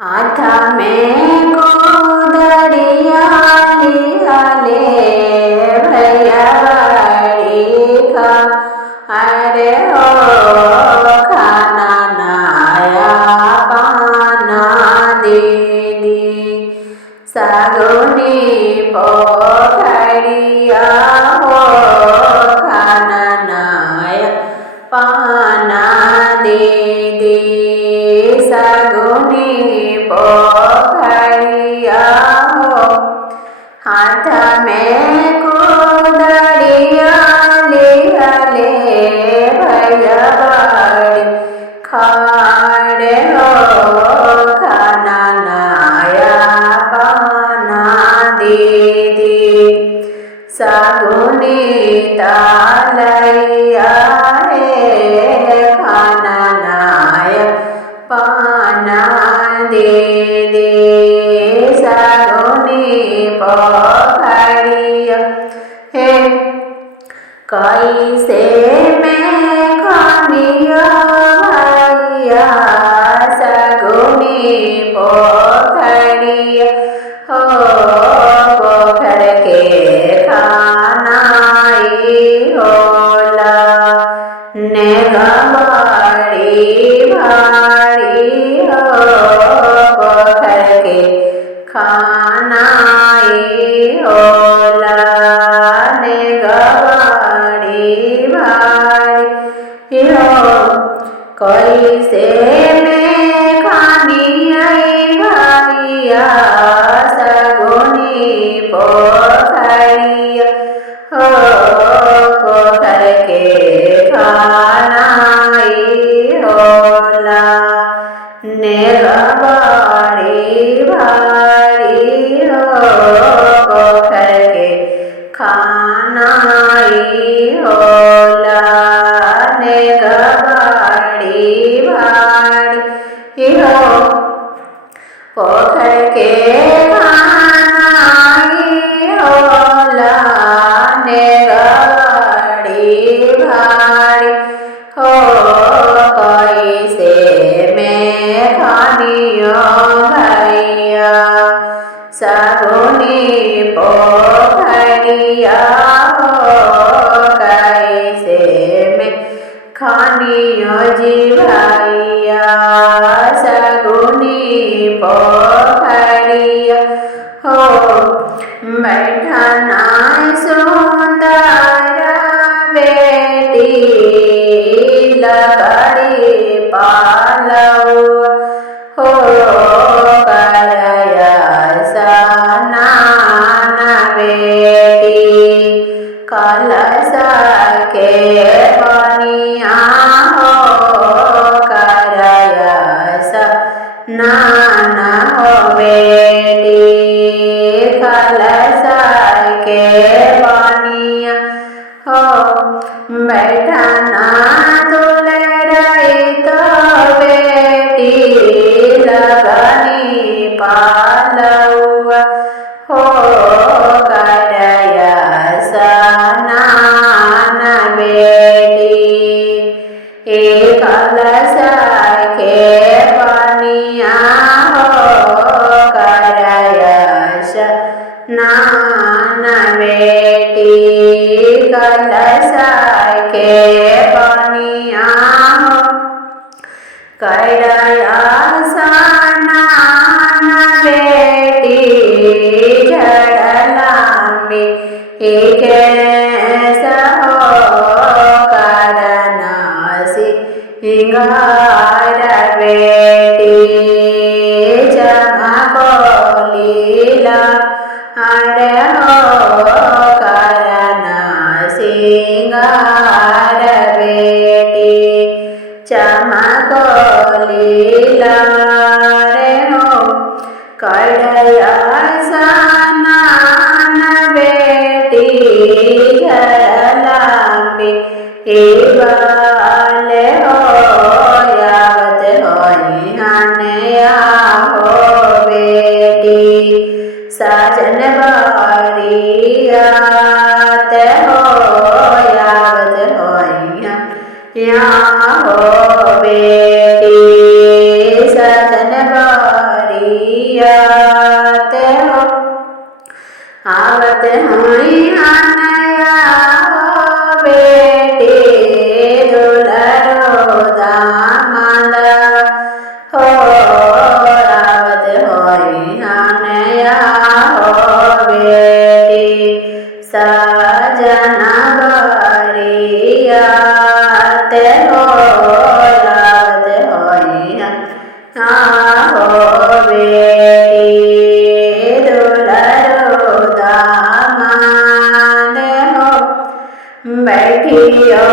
आथा में को दरिया लिहाले भैया बड़ी का अरे हो खाना नाया पाना दीदी सागुनी पोखरिया हो खाना नाया पाना दीदी सागुनी पोखरिया हो हाथ में कुदरिया लिहले भैया बड़ी खाड़े हो खाना नाया पाना दीदी सागुनी तालैया है खाना नाया पाना दीदी सागुनी पोखरिया है कैसे मैं खानिया भैया सागुनी पोखरिया हो पोखर के खानाई होला नेगवाड़ी भाड़ी हो पोखर के खानाई होला नेगवाड़ी भाड़ी हो कैसे में खानी आई भैया सगुनी पोखरिया हो पोखर के खानाई होला नेगवाड़ी भाड़ी हो पोखर के खानाई होला नेगवाड़ी भाड़ी हो पोखर के खानाई होला नेगवाड़ी भाड़ी हो कैसे में खानियो भैया सगुनी पोखरिया हो कैसे में खानियो जी भैया सगुनी पोखरिया हो बैठना सुंदर बेटी लकड़ी पालौ हो करया सनान बेटी कलश के बनिया हो करया सनान हो बेटी कलश के बनिया हो बैठना तुले रही तो बेटी लगनी पालौआ हो करया सनान बेटी एक कलश के बनिया हो करया सनान बेटी कलश के बनिया हो करया सनान बेटी झड़लामी हो करना सिंगार बेटी चमकोलीला अरे हो करना सिंगार बेटी चमकोलीला रे हो करया सनान बेटी झड़लामी बाले हो यावत होई हनया हो बेटी साजन बारियात हो यावत होई या हो बेटी सजन बारी आते हो आवत होई हानया हो बेटी दुलरो दामाद हो आवत होई हानया हो बेटी सजना बरिया ते हो आवत होई हो बेटी दुलरो दामाद हो बैठियो